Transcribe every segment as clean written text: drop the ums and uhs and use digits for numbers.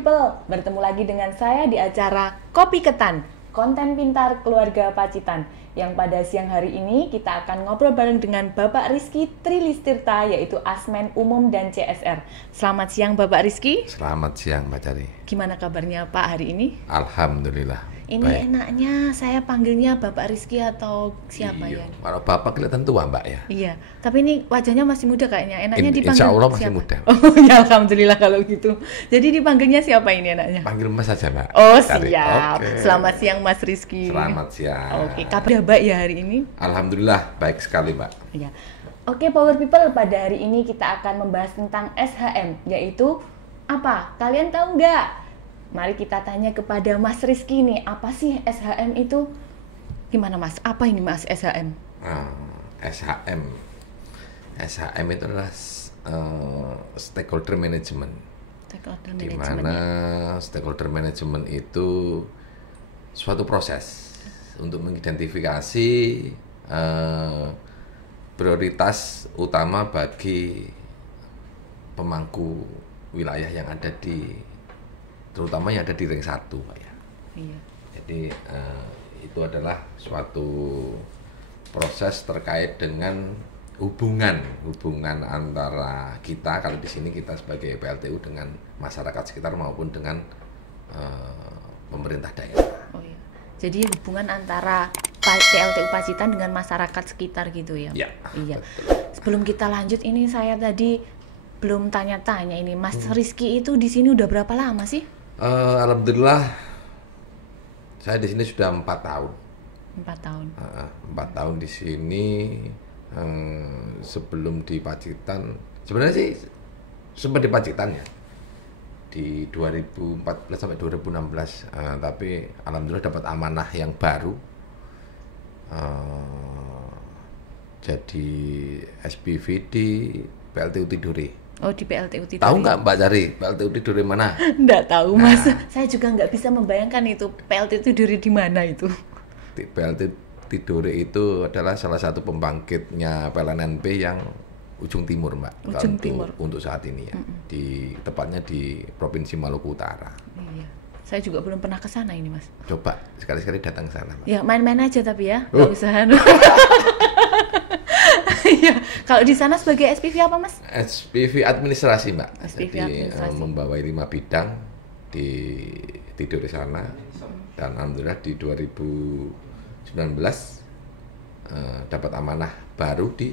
People, bertemu lagi dengan saya di acara Kopi Ketan, konten pintar keluarga Pacitan. Yang pada siang hari ini kita akan ngobrol bareng dengan Bapak Rizky Trilistirta, yaitu Asmen Umum dan CSR. Selamat siang Bapak Rizky. Selamat siang Mbak Cari. Gimana kabarnya Pak hari ini? Alhamdulillah. Ini baik. Enaknya saya panggilnya Bapak Rizky atau siapa ya? Kalau Bapak kelihatan tua Mbak ya? Iya, tapi ini wajahnya masih muda kayaknya. Enaknya dipanggil Insya Allah masih siapa? muda. Oh ya, Alhamdulillah kalau gitu. Jadi dipanggilnya siapa ini enaknya? Panggil Mas saja Mbak. Oh Cari. siap. Oke. Selamat siang Mas Rizky. Selamat siang. Oke, kabar baik ya hari ini? Alhamdulillah baik sekali Mbak. Iya. Oke Power People, pada hari ini kita akan membahas tentang SHM, yaitu apa? Kalian tahu nggak? Mari kita tanya kepada Mas Rizky nih, apa sih SHM itu? Gimana Mas? Apa ini Mas SHM? SHM. SHM itu adalah stakeholder management. Stakeholder Di management. mana stakeholder management itu suatu proses untuk mengidentifikasi prioritas utama bagi pemangku wilayah yang ada terutama yang ada di ring 1 Pak ya. Iya. Jadi itu adalah suatu proses terkait dengan hubungan antara kita, kalau di sini kita sebagai PLTU, dengan masyarakat sekitar maupun dengan pemerintah daerah. Oh iya. Jadi hubungan antara PLTU Pacitan dengan masyarakat sekitar gitu ya? Ya, iya. betul. Sebelum kita lanjut, ini saya tadi belum tanya-tanya ini, Mas Rizky itu di sini udah berapa lama sih? Alhamdulillah saya di sini sudah 4 tahun. 4 tahun. 4 tahun di sini. Sebelum di Pacitan, sebenarnya sih sempat di Pacitan ya, di 2014 sampai 2016, tapi alhamdulillah dapat amanah yang baru, jadi SPV di PLTU Tidore. Oh, di PLTU Tidore. Tahu nggak Mbak Cari PLTU Tidore mana? Nggak tahu Mas. Saya juga nggak bisa membayangkan itu PLTU Tidore di mana itu. PLTU Tidore itu adalah salah satu pembangkitnya PLNNP yang ujung timur Mbak. Ujung timur. Untuk saat ini ya. Tepatnya di Provinsi Maluku Utara. Iya. Saya juga belum pernah ke sana ini Mas. Coba sekali-sekali datang ke sana Mbak. Ya main-main aja tapi ya, nggak usah. Iya. Kalau di sana sebagai SPV apa Mas? SPV administrasi Mbak. SPV Jadi administrasi. membawai 5 bidang di Tidore sana. Dan alhamdulillah di 2019 dapat amanah baru di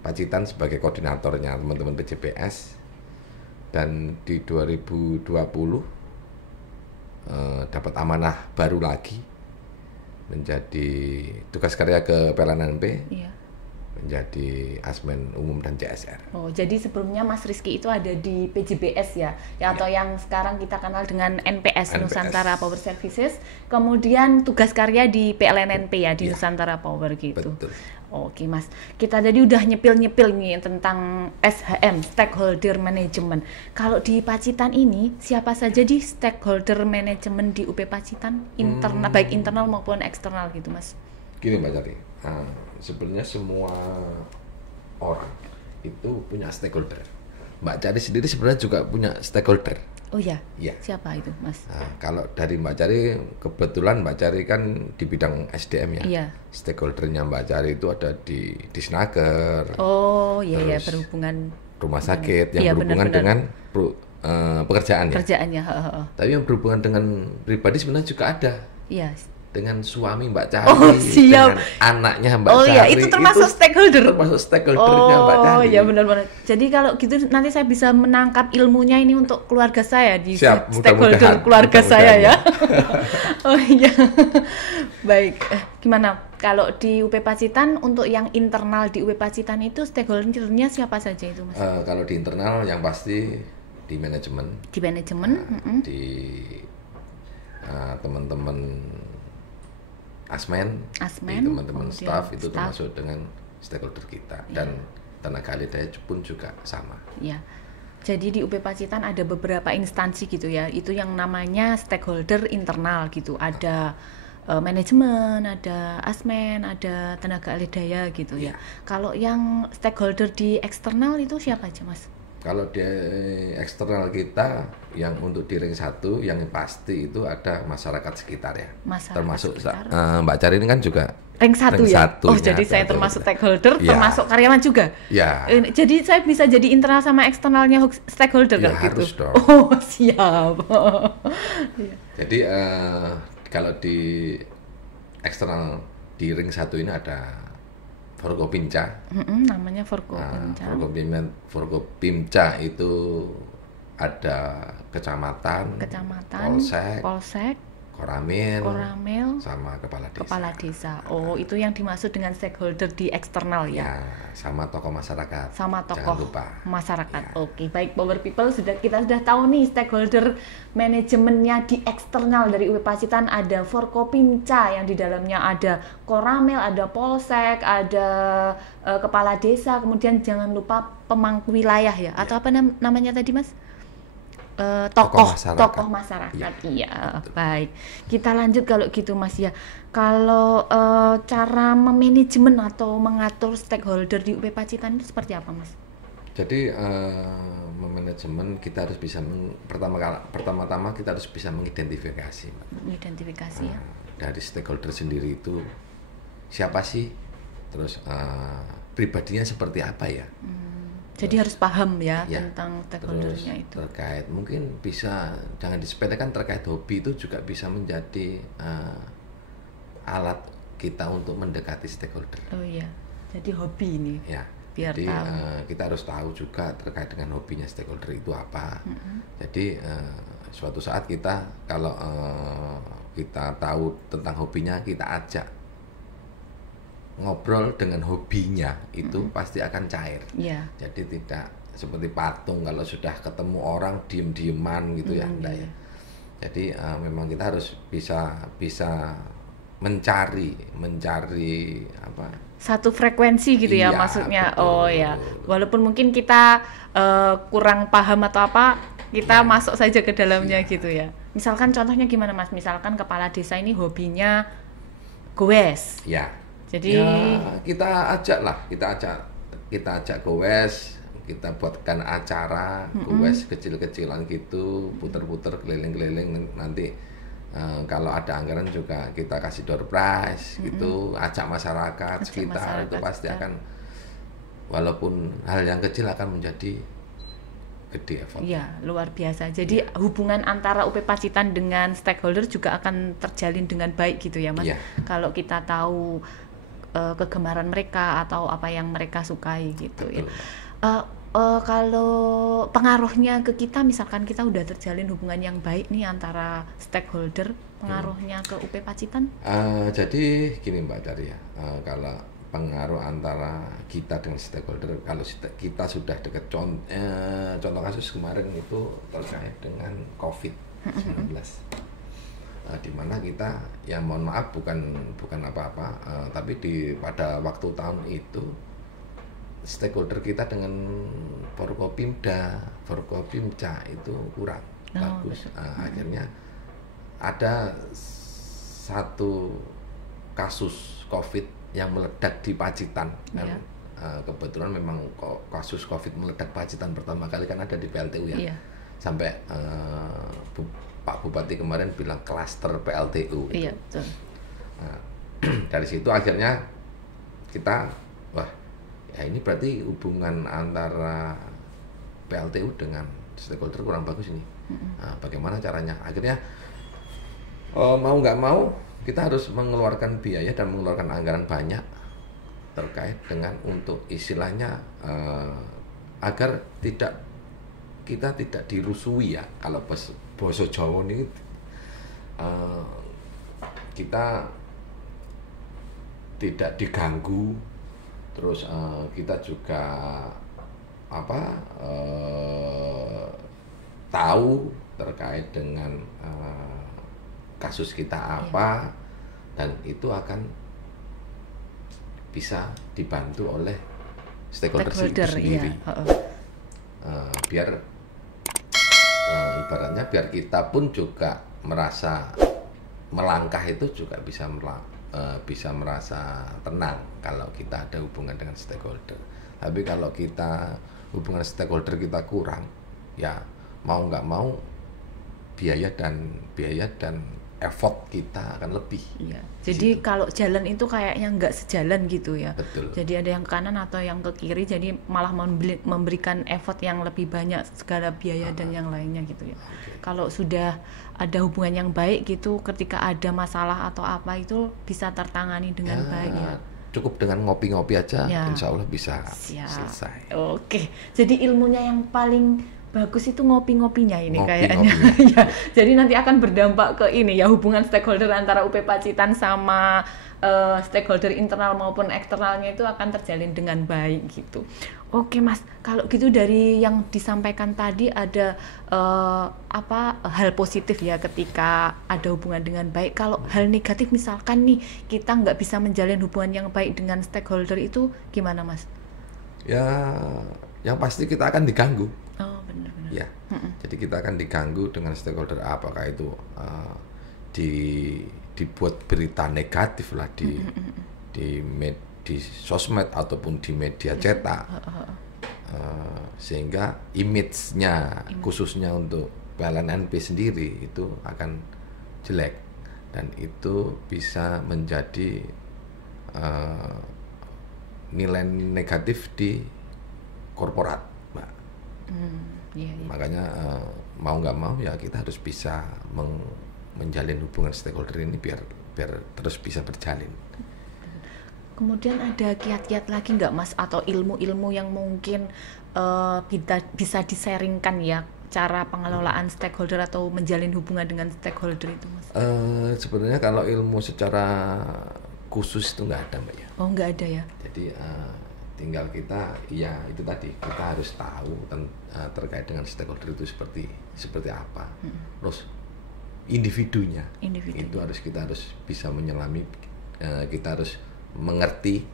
Pacitan sebagai koordinatornya teman-teman PJPS. Dan di 2020 dapat amanah baru lagi menjadi tugas karya ke PLNNP. Iya. Menjadi Asmen Umum dan CSR. Oh, jadi sebelumnya Mas Rizky itu ada di PJBS ya, atau yang sekarang kita kenal dengan NPS. Nusantara Power Services. Kemudian tugas karya di PLNNP ya, di Nusantara Power gitu. Betul. Oke Mas, kita tadi udah nyepil nih tentang SHM, Stakeholder Management. Kalau di Pacitan ini, siapa saja di Stakeholder Management di UP Pacitan? Internal, baik internal maupun eksternal gitu Mas. Gini Mbak Cari, sebenarnya semua orang itu punya stakeholder. Mbak Cari sendiri sebenarnya juga punya stakeholder. Oh ya? Iya. Siapa itu Mas? Kalau dari Mbak Cari, kebetulan Mbak Cari kan di bidang SDM ya. Iya. Stakeholdernya Mbak Cari itu ada di Disnaker. Oh iya ya, Terus berhubungan rumah sakit yang iya, berhubungan benar-benar. dengan pekerjaan ya. Kerjaannya. Tapi yang berhubungan dengan pribadi sebenarnya juga ada. Iya. Dengan suami Mbak Cari, Oh, siap. dengan anaknya Mbak Oh Cari. iya, itu termasuk stakeholder. Termasuk stakeholdernya Mbak Cari. Oh iya benar-benar. Jadi kalau gitu nanti saya bisa menangkap ilmunya ini untuk keluarga saya di Siap, stakeholder mudah-mudahan. keluarga saya ya. Mudah-mudahan. Oh iya. Baik. Gimana kalau di UP Pacitan, untuk yang internal di UP Pacitan itu stakeholdernya siapa saja itu Mas? Kalau di internal yang pasti di manajemen, Di manajemen, di teman-teman Asmen, Asmen, di teman-teman kemudian staff itu staff. termasuk dengan stakeholder kita, dan tenaga ahli daya pun juga sama. Ya. Jadi di UP Pacitan ada beberapa instansi gitu ya. Itu yang namanya stakeholder internal gitu. Ada manajemen, ada Asmen, ada tenaga ahli daya gitu ya. Kalau yang stakeholder di eksternal itu siapa aja Mas? Kalau di eksternal kita yang untuk di ring 1 yang pasti itu ada masyarakat sekitar ya. Masyarakat Termasuk sekitar. Mbak Cari ini kan juga Ring 1 ring ya? satunya, Oh, jadi saya betul. termasuk stakeholder, Ya. termasuk karyawan juga? Ya. Jadi saya bisa jadi internal sama eksternalnya stakeholder Ya, kalau gitu? harus dong. Oh, siap. Iya. Jadi kalau di eksternal di ring 1 ini ada Forkopimca. Namanya Forkopimca. Forkopimca itu ada kecamatan, polsek, koramil, sama kepala desa. Oh, itu yang dimaksud dengan stakeholder di eksternal ya? Ya, sama tokoh masyarakat. Sama Jangan tokoh lupa. masyarakat. Ya. Oke, baik Power People, kita sudah tahu nih stakeholder manajemennya di eksternal dari UP Pacitan. Ada Forkopimca yang di dalamnya ada koramil, ada polsek, ada kepala desa, kemudian jangan lupa pemangku wilayah ya, atau apa namanya tadi Mas? Tokoh masyarakat. Iya, baik. Kita lanjut kalau gitu Mas ya. Kalau cara memanajemen atau mengatur stakeholder di UP Pacitan itu seperti apa Mas? Jadi memanajemen kita harus bisa pertama-tama kita harus bisa mengidentifikasi. Mengidentifikasi ya. Dari stakeholder sendiri itu siapa sih? Terus pribadinya seperti apa ya? Jadi harus paham ya, ya tentang stakeholdernya itu. Terkait mungkin bisa jangan disepelekan, terkait hobi itu juga bisa menjadi alat kita untuk mendekati stakeholder. Oh iya, jadi hobi ini. Ya. Biar jadi tahu. Kita harus tahu juga terkait dengan hobinya stakeholder itu apa. Jadi suatu saat kita kalau kita tahu tentang hobinya, kita ajak ngobrol dengan hobinya itu pasti akan cair. Yeah. Jadi tidak seperti patung kalau sudah ketemu orang diem-dieman gitu ya, enggak ya. Jadi memang kita harus bisa mencari apa? Satu frekuensi gitu ya, Iya, maksudnya. betul. Oh ya, walaupun mungkin kita kurang paham atau apa, kita masuk saja ke dalamnya gitu ya. Misalkan contohnya gimana Mas? Misalkan kepala desa ini hobinya goes. Ya. Jadi ya, kita ajak goes, kita buatkan acara goes kecil-kecilan gitu, puter-puter keliling-keliling nanti kalau ada anggaran juga kita kasih door prize gitu, ajak masyarakat sekitar itu pasti akan, walaupun hal yang kecil akan menjadi gede effortnya. Iya, luar biasa. Jadi hubungan antara UP Pacitan dengan stakeholder juga akan terjalin dengan baik gitu ya Mas. Kalau kita tahu kegemaran mereka atau apa yang mereka sukai gitu. Betul. Ya. Kalau pengaruhnya ke kita, misalkan kita udah terjalin hubungan yang baik nih antara stakeholder, pengaruhnya ke UP Pacitan? Jadi gini Mbak Cari ya, kalau pengaruh antara kita dengan stakeholder, kalau kita sudah dekat, contoh kasus kemarin itu terkait dengan COVID-19. Di mana kita, ya mohon maaf bukan apa-apa, tapi pada waktu tahun itu stakeholder kita dengan Forkopimca itu kurang bagus. Akhirnya ada satu kasus COVID yang meledak di Pacitan. Kebetulan memang kasus COVID meledak Pacitan pertama kali kan ada di PLTU ya. Sampai Pak Bupati kemarin bilang klaster PLTU. Iya, betul. Nah, dari situ akhirnya kita, ya ini berarti hubungan antara PLTU dengan stakeholder kurang bagus ini. Nah, bagaimana caranya? Akhirnya mau nggak mau kita harus mengeluarkan biaya dan mengeluarkan anggaran banyak terkait dengan untuk istilahnya agar kita tidak dirusui ya, kalau bahasa Jawa ini kita tidak diganggu, terus kita juga tahu terkait dengan kasus kita apa, dan itu akan bisa dibantu oleh stakeholder itu sendiri. Biar ibaratnya biar kita pun juga merasa melangkah itu juga bisa merasa tenang kalau kita ada hubungan dengan stakeholder. Tapi kalau kita hubungan stakeholder kita kurang, ya mau nggak mau biaya dan effort kita akan lebih. Iya. Jadi kalau jalan itu kayaknya nggak sejalan gitu ya. Betul. Jadi ada yang ke kanan atau yang ke kiri, jadi malah memberikan effort yang lebih banyak, segala biaya dan yang lainnya gitu ya. Okay. Kalau sudah ada hubungan yang baik gitu, ketika ada masalah atau apa itu bisa tertangani dengan baik ya. Cukup dengan ngopi-ngopi aja, ya. Insya Allah bisa selesai. Oke. Jadi ilmunya yang paling bagus itu ngopi-ngopinya ini kayaknya. Ya, jadi nanti akan berdampak ke ini ya, hubungan stakeholder antara UP Pacitan sama stakeholder internal maupun eksternalnya itu akan terjalin dengan baik gitu. Oke Mas, kalau gitu dari yang disampaikan tadi ada hal positif ya ketika ada hubungan dengan baik. Kalau hal negatif misalkan nih kita nggak bisa menjalin hubungan yang baik dengan stakeholder itu gimana Mas? Ya, yang pasti kita akan diganggu. Oh benar-benar. Ya, jadi kita akan diganggu dengan stakeholder, apakah itu dibuat berita negatif lah di sosmed ataupun di media cetak, sehingga image-nya khususnya untuk PLN-NP sendiri itu akan jelek dan itu bisa menjadi nilai negatif di korporat, Mbak. Iya. Makanya mau nggak mau ya kita harus bisa menjalin hubungan stakeholder ini biar terus bisa berjalin. Kemudian ada kiat-kiat lagi nggak Mas, atau ilmu-ilmu yang mungkin bisa disaringkan ya, cara pengelolaan stakeholder atau menjalin hubungan dengan stakeholder itu Mas? Sebenarnya kalau ilmu secara khusus itu nggak ada Mbak ya. Oh nggak ada ya. Jadi tinggal kita, ya itu tadi, kita harus tahu terkait dengan stakeholder itu seperti apa. Terus individunya itu kita harus bisa menyelami, kita harus mengerti,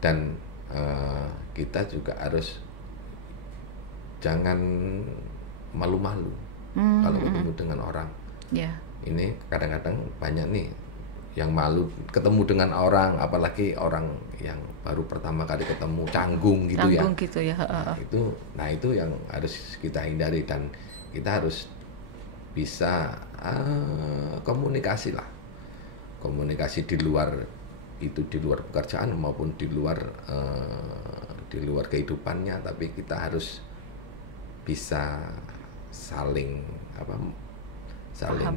dan kita juga harus jangan malu-malu kalau ketemu dengan orang. Ini kadang-kadang banyak nih yang malu ketemu dengan orang, apalagi orang yang baru pertama kali ketemu, canggung gitu ya. Nah, itu yang harus kita hindari, dan kita harus bisa komunikasi di luar itu, di luar pekerjaan maupun di luar kehidupannya, tapi kita harus bisa saling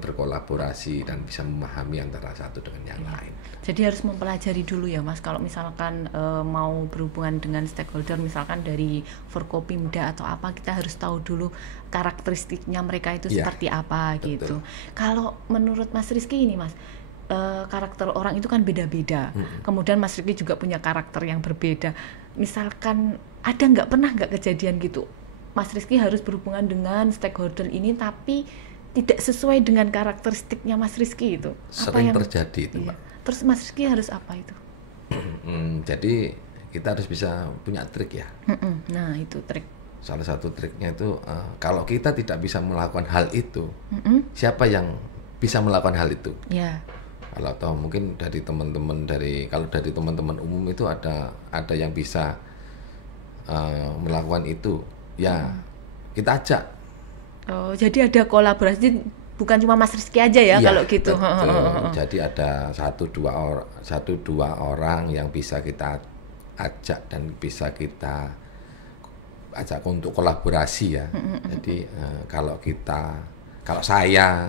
berkolaborasi dan bisa memahami antara satu dengan yang lain. Jadi harus mempelajari dulu ya Mas, kalau misalkan mau berhubungan dengan stakeholder, misalkan dari Forkopimda atau apa, kita harus tahu dulu karakteristiknya mereka itu seperti apa. Betul. Gitu. Kalau menurut Mas Rizky ini Mas, karakter orang itu kan beda-beda. Kemudian Mas Rizky juga punya karakter yang berbeda. Misalkan pernah nggak kejadian gitu, Mas Rizky harus berhubungan dengan stakeholder ini tapi tidak sesuai dengan karakteristiknya Mas Rizky itu? Sering terjadi itu, Mbak. Terus Mas Rizky harus apa itu? Jadi kita harus bisa punya trik ya. Nah itu trik. Salah satu triknya itu kalau kita tidak bisa melakukan hal itu, siapa yang bisa melakukan hal itu? Ya. Kalau tahu mungkin dari teman-teman kalau dari teman-teman umum itu ada yang bisa melakukan itu, ya kita ajak. Oh, jadi ada kolaborasi, bukan cuma Mas Rizky aja ya, kalau gitu. Jadi ada satu dua orang yang bisa kita ajak dan bisa kita ajak untuk kolaborasi ya. Jadi kalau saya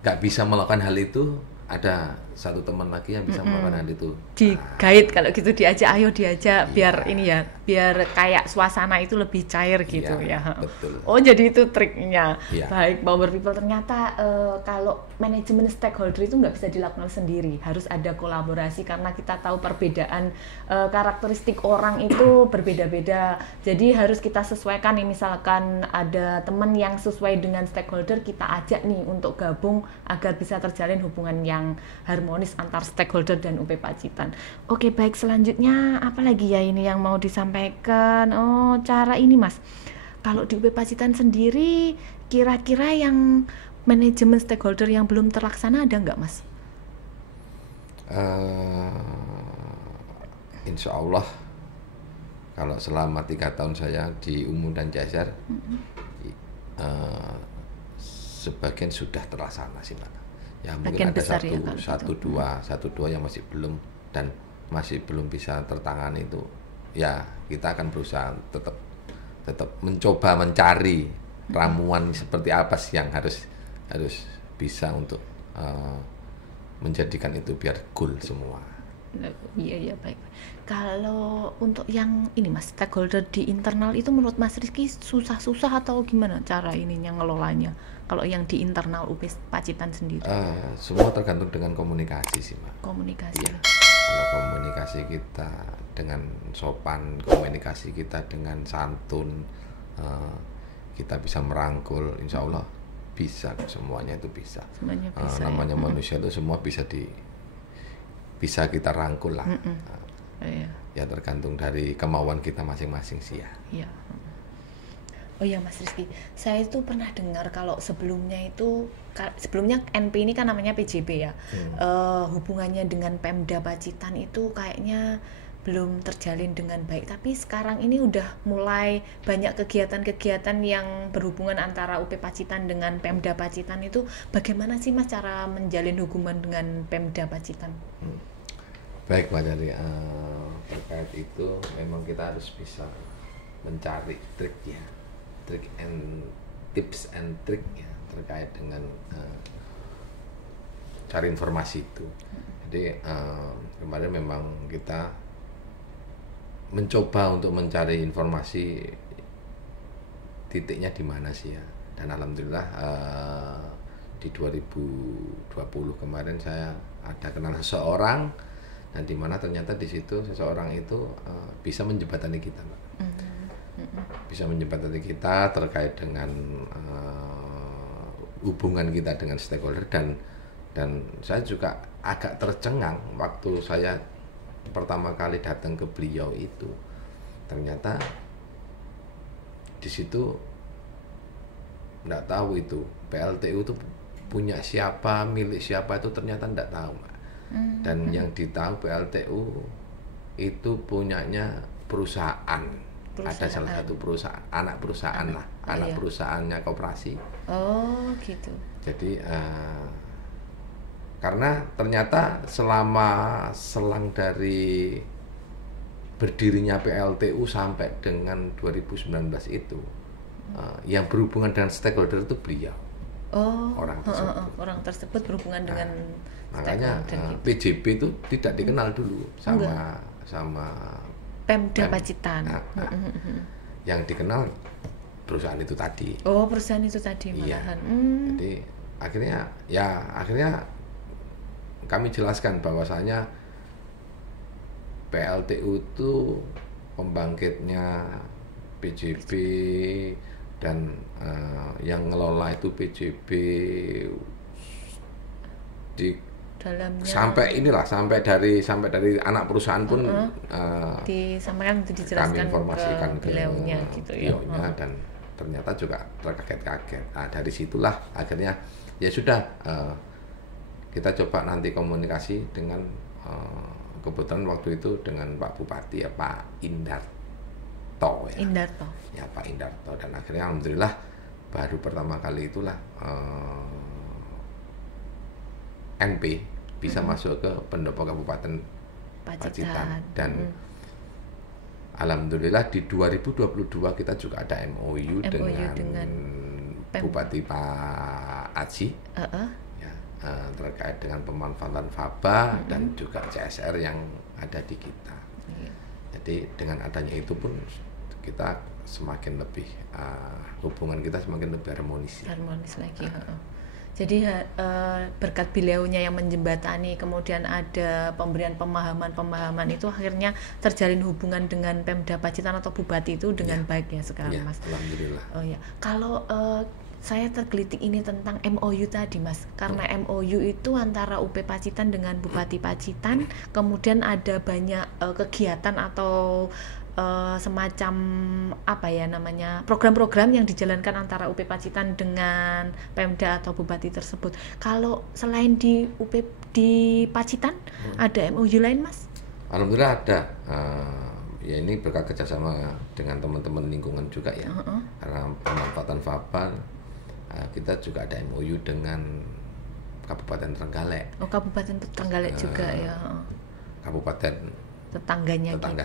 nggak bisa melakukan hal itu, ada satu teman lagi yang bisa melakukan hal itu. Di-guide kalau gitu, diajak biar ini ya, biar kayak suasana itu lebih cair gitu ya. Betul. Oh, jadi itu triknya. Ya. Baik, Power People, ternyata kalau manajemen stakeholder itu nggak bisa dilakukan sendiri, harus ada kolaborasi karena kita tahu perbedaan karakteristik orang itu berbeda-beda. Jadi harus kita sesuaikan nih, misalkan ada teman yang sesuai dengan stakeholder, kita ajak nih untuk gabung agar bisa terjalin hubungan yang harmonis antar stakeholder dan UP Pacitan. Oke, baik, selanjutnya apa lagi ya ini yang mau disampaikan? Oh, cara ini Mas. Kalau di UP Pacitan sendiri, kira-kira yang manajemen stakeholder yang belum terlaksana ada nggak Mas? Insya Allah kalau selama 3 tahun saya di UMU dan Jajar, sebagian sudah terlaksana sih Mbak. Ya mungkin ada satu dua yang masih belum dan masih belum bisa tertangani itu. Ya kita akan berusaha tetap mencoba mencari ramuan seperti apa sih yang harus bisa untuk menjadikan itu biar goal semua. Iya baik. Kalau untuk yang ini Mas, stakeholder di internal itu menurut Mas Rizky susah atau gimana cara ininya ngelolanya? Kalau yang di internal UP Pacitan sendiri? Semua tergantung dengan komunikasi sih Mbak. Komunikasi. Iya. Kalau komunikasi kita dengan sopan, komunikasi kita dengan santun, kita bisa merangkul, insya Allah bisa, semuanya itu bisa. Semuanya bisa. Namanya manusia itu semua bisa kita rangkul lah. Iya. Ya tergantung dari kemauan kita masing-masing sih ya. Iya. Oh iya Mas Rizky, saya itu pernah dengar kalau sebelumnya NP ini kan namanya PJB ya, hubungannya dengan Pemda Pacitan itu kayaknya belum terjalin dengan baik, tapi sekarang ini udah mulai banyak kegiatan-kegiatan yang berhubungan antara UP Pacitan dengan Pemda Pacitan. Itu bagaimana sih Mas cara menjalin hubungan dengan Pemda Pacitan? Baik Mbak Dari, terkait itu memang kita harus bisa mencari tips and trick ya terkait dengan cari informasi itu. Jadi kemarin memang kita mencoba untuk mencari informasi titiknya di mana sih ya, dan alhamdulillah di 2020 kemarin saya ada kenal seseorang, dan di mana ternyata di situ seseorang itu bisa menjembatani kita Mbak. Bisa menjembatani kita terkait dengan hubungan kita dengan stakeholder, dan saya juga agak tercengang waktu saya pertama kali datang ke beliau itu. Ternyata di situ nggak tahu itu PLTU itu punya siapa, milik siapa, itu ternyata nggak tahu Mbak. Dan yang ditahu PLTU itu punyanya perusahaan. Ada salah satu perusahaan, anak perusahaannya koperasi. Oh gitu. Jadi karena ternyata selama selang dari berdirinya PLTU sampai dengan 2019 itu yang berhubungan dengan stakeholder itu beliau. Orang tersebut berhubungan dengan makanya PJB itu tidak dikenal dulu sama Pemda Pacitan. Yang dikenal perusahaan itu tadi. Perusahaan itu tadi malahan. Jadi akhirnya kami jelaskan bahwasanya PLTU itu pembangkitnya PJB, dan yang ngelola itu PJB di dalamnya, sampai dari anak perusahaan pun disampaikan, dijelaskan, kami informasikan ke beliaunya gitu ya. Dan ternyata juga terkaget-kaget. Dari situlah akhirnya ya sudah, kita coba nanti komunikasi dengan kebetulan waktu itu dengan Pak Bupati ya, Pak Indarto ya. Ya Pak Indarto, dan akhirnya alhamdulillah baru pertama kali itulah NP bisa masuk ke pendopo Kabupaten Pacitan. Dan alhamdulillah di 2022 kita juga ada MOU dengan Bupati Pak Aji ya, terkait dengan pemanfaatan FABA dan juga CSR yang ada di kita. Jadi dengan adanya itu pun kita semakin lebih hubungan kita semakin lebih harmonis lagi. Jadi berkat beliaunya yang menjembatani, kemudian ada pemberian pemahaman itu, akhirnya terjalin hubungan dengan Pemda Pacitan atau Bupati itu dengan baik ya sekarang Mas. Alhamdulillah. Kalau saya tergelitik ini tentang MOU tadi Mas, karena MOU itu antara UP Pacitan dengan Bupati Pacitan, kemudian ada banyak kegiatan atau semacam program-program yang dijalankan antara UP Pacitan dengan Pemda atau Bupati tersebut. Kalau selain di ya ini berkat kerjasama dengan teman-teman lingkungan juga ya. Karena pemanfaatan faba, kita juga ada MOU dengan Kabupaten Trenggalek. Oh, Kabupaten Trenggalek juga ya. Kabupaten tetangga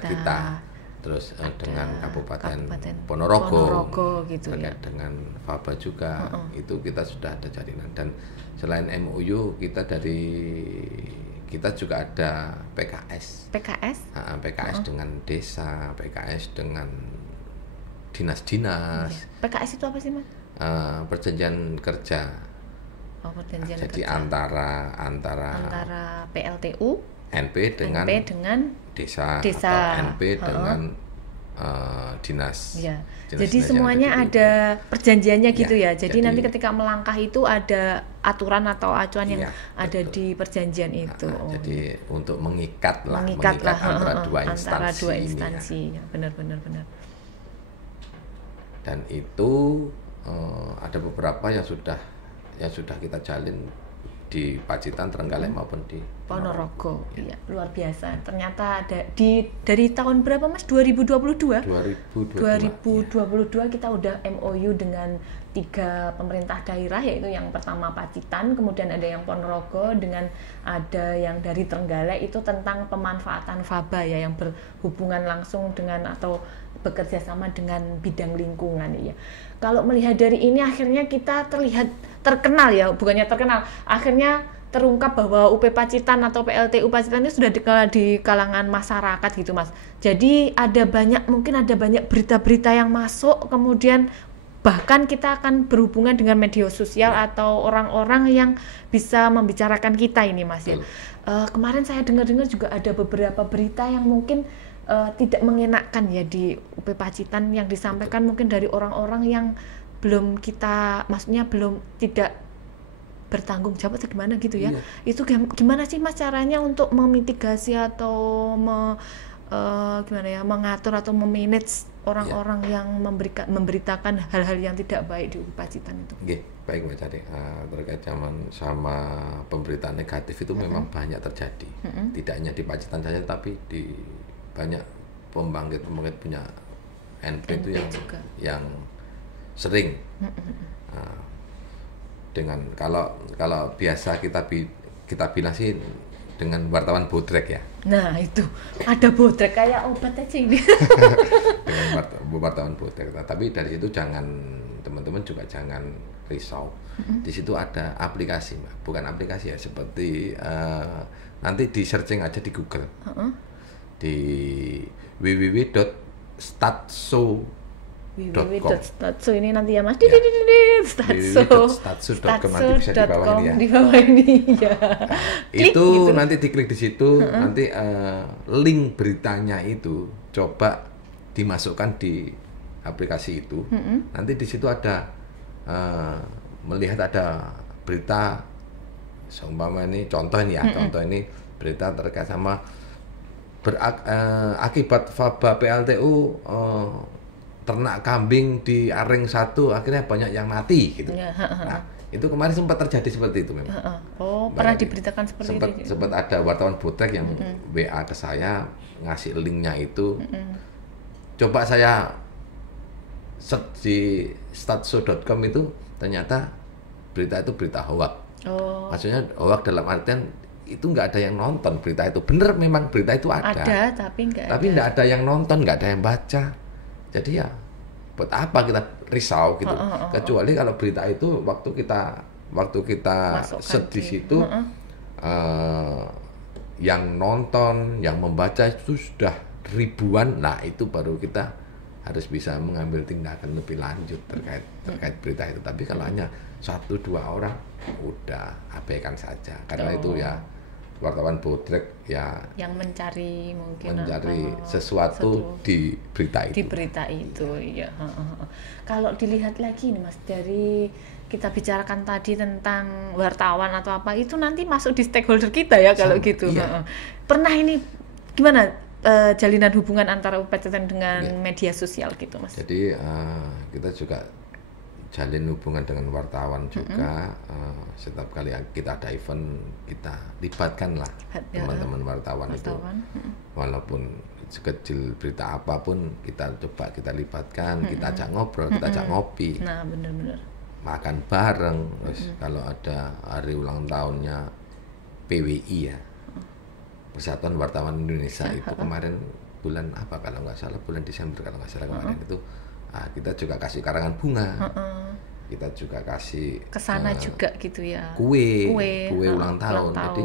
kita. Terus dengan Kabupaten Ponorogo gitu terkait ya. dengan faba juga. Itu kita sudah ada jalinan. Dan selain MOU kita juga ada PKS dengan desa, PKS dengan dinas-dinas. PKS itu apa sih, Mas? Perjanjian kerja. Perjanjian jadi kerja. antara PLTU NP dengan desa atau NP dengan dinas. Ya. Jadi semuanya ada perjanjiannya gitu ya. Jadi nanti ketika melangkah itu ada aturan atau acuan yang ada di perjanjian itu. Jadi untuk mengikat antara dua instansi. Ya, benar. Dan itu ada beberapa yang sudah kita jalin di Pacitan, Trenggalek maupun di Ponorogo. Iya, luar biasa. Ternyata ada dari tahun berapa, Mas? 2022 kita udah MOU dengan 3 pemerintah daerah, yaitu yang pertama Pacitan, kemudian ada yang Ponorogo, dengan ada yang dari Trenggalek, itu tentang pemanfaatan faba ya, yang berhubungan langsung dengan atau bekerja sama dengan bidang lingkungan ya. Kalau melihat dari ini akhirnya kita terkenal ya, bukannya terkenal, akhirnya terungkap bahwa UP Pacitan atau PLTU Pacitan ini sudah dikenal di kalangan masyarakat gitu, Mas. Jadi mungkin ada banyak berita-berita yang masuk, kemudian bahkan kita akan berhubungan dengan media sosial atau orang-orang yang bisa membicarakan kita ini, Mas ya. Kemarin saya dengar-dengar juga ada beberapa berita yang mungkin tidak mengenakan ya di UP Pacitan, yang disampaikan mungkin dari orang-orang yang belum tidak bertanggung jawab atau gimana gitu ya. Itu gimana sih, Mas, caranya untuk memitigasi atau mengatur atau memanage orang-orang yang memberitakan hal-hal yang tidak baik di UP Pacitan itu? Baik, Mbak Cari. Terkait sama pemberitaan negatif itu memang banyak terjadi. Tidak hanya di Pacitan saja, tapi di banyak pembangkit punya NP itu yang sering dengan kalau biasa kita bilang sih dengan wartawan bodrek ya. Nah, itu ada bodrek kayak obat aja ini. Dengan wartawan bodrek. Tapi dari situ teman-teman juga jangan risau. Di situ ada aplikasi, Mbak. Bukan aplikasi ya, seperti nanti di searching aja di Google. Di www.statso ini nanti ya, Mas. www.statso.com nanti bisa di bawah ini ya. Itu nanti diklik di situ, nanti link beritanya itu coba dimasukkan di aplikasi itu. Nanti di situ ada melihat ada berita, seumpama ini contoh ini berita terkait sama akibat faba PLTU ternak kambing di Areng 1 akhirnya banyak yang mati gitu. Nah, itu kemarin sempat terjadi seperti itu memang. Pernah diberitakan seperti itu. Sempat ada wartawan bodrek yang WA ke saya ngasih linknya itu. Coba saya search di statso.com itu, ternyata berita itu berita hoax. Maksudnya hoax dalam artian itu nggak ada yang nonton berita itu. Bener, memang berita itu ada tapi nggak ada yang nonton, nggak ada yang baca. Jadi ya buat apa kita risau gitu. Kecuali kalau berita itu waktu kita search di situ yang nonton, yang membaca itu sudah ribuan. Nah, itu baru kita harus bisa mengambil tindakan lebih lanjut terkait berita itu. Tapi kalau hanya 1-2 orang, udah abaikan saja. Karena itu ya wartawan bodrek ya yang mencari sesuatu di berita itu. Iya. Kalau dilihat lagi nih, Mas, dari kita bicarakan tadi tentang wartawan atau apa, itu nanti masuk di stakeholder kita ya kalau gitu. Iya. Pernah ini gimana jalinan hubungan antara UP Pacitan dengan media sosial gitu, Mas? Jadi kita juga jalin hubungan dengan wartawan juga. Setiap kali kita ada event, kita libatkan lah teman-teman wartawan itu. Walaupun sekecil berita apapun kita coba kita libatkan, kita ajak ngobrol, kita ajak ngopi. Nah, benar-benar. Makan bareng, terus kalau ada hari ulang tahunnya PWI ya, Persatuan Wartawan Indonesia itu kemarin bulan apa kalau nggak salah, bulan Desember kalau nggak salah kemarin itu, kita juga kasih karangan bunga, kita juga kasih kesana juga gitu ya, kue ulang tahun. Jadi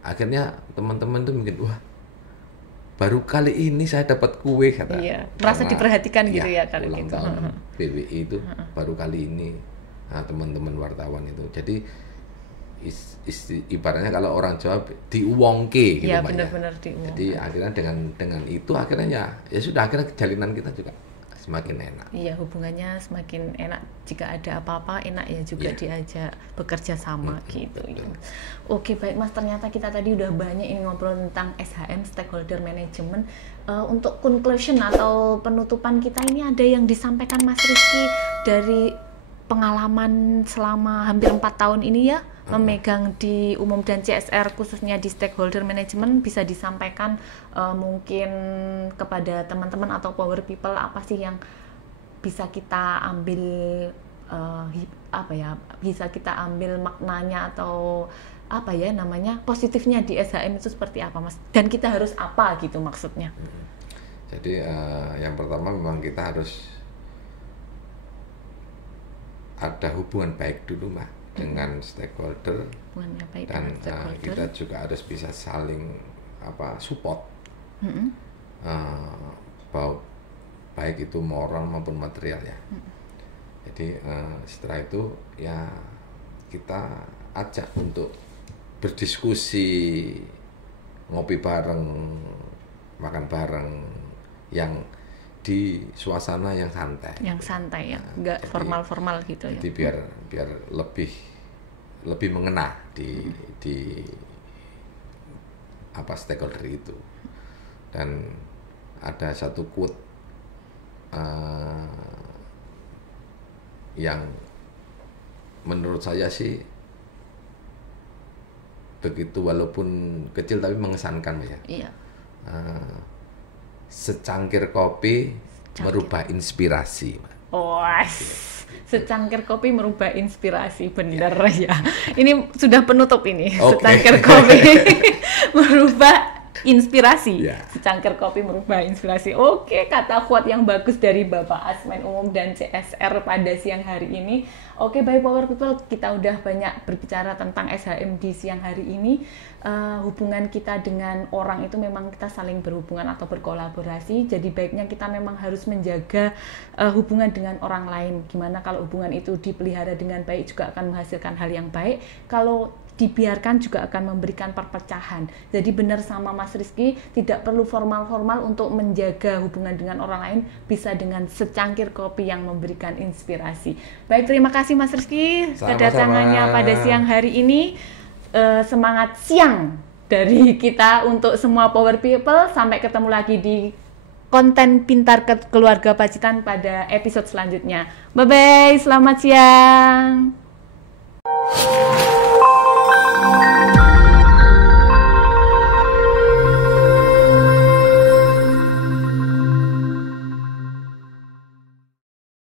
akhirnya teman-teman tuh mungkin wah baru kali ini saya dapat kue kata. Iya, merasa diperhatikan gitu ya kalau ulang gitu. tahun PWI itu baru kali ini. Nah, teman-teman wartawan itu. Jadi ibaratnya kalau orang Jawa diuwongke gitu ya, Mbak. Benar-benar diuwongke. Jadi akhirnya dengan itu akhirnya ya sudah, akhirnya jalinan kita juga semakin enak. Iya, hubungannya semakin enak. Jika ada apa-apa enak ya juga diajak bekerja sama gitu. Oke, baik Mas, ternyata kita tadi udah banyak ini ngobrol tentang SHM, stakeholder management. Untuk conclusion atau penutupan kita ini ada yang disampaikan Mas Rizky dari pengalaman selama hampir 4 tahun ini ya, memegang di umum dan CSR khususnya di stakeholder management, bisa disampaikan mungkin kepada teman-teman atau power people apa sih yang bisa kita ambil bisa kita ambil maknanya atau apa ya namanya positifnya di SHM itu seperti apa Mas, dan kita harus apa gitu maksudnya. Jadi yang pertama memang kita harus ada hubungan baik dulu Mbak dengan stakeholder, dan kita juga harus bisa saling support, baik itu moral maupun material ya. Jadi setelah itu ya kita ajak untuk berdiskusi, ngopi bareng, makan bareng, yang di suasana yang santai. Yang santai ya, nggak formal-formal gitu ya. Jadi biar lebih mengena di stakeholder itu. Dan ada satu quote yang menurut saya sih begitu, walaupun kecil tapi mengesankan ya. Iya. Secangkir kopi merubah inspirasi. Secangkir kopi merubah inspirasi, bener ya. Ini sudah penutup ini. Okay. Secangkir kopi merubah inspirasi. Yeah. Secangkir kopi merubah inspirasi. Oke, kata quote yang bagus dari Bapak Asmen Umum dan CSR pada siang hari ini. Oke, baik Power People, kita udah banyak berbicara tentang SHM di siang hari ini. Hubungan kita dengan orang itu memang kita saling berhubungan atau berkolaborasi. Jadi baiknya kita memang harus menjaga hubungan dengan orang lain. Gimana kalau hubungan itu dipelihara dengan baik juga akan menghasilkan hal yang baik. Kalau dibiarkan juga akan memberikan perpecahan. Jadi benar sama Mas Rizky, tidak perlu formal-formal untuk menjaga hubungan dengan orang lain, bisa dengan secangkir kopi yang memberikan inspirasi. Baik, terima kasih Mas Rizky kedatangannya pada siang hari ini. Semangat siang dari kita untuk semua Power People. Sampai ketemu lagi di konten Pintar Keluarga Pacitan pada episode selanjutnya. Bye-bye, selamat siang.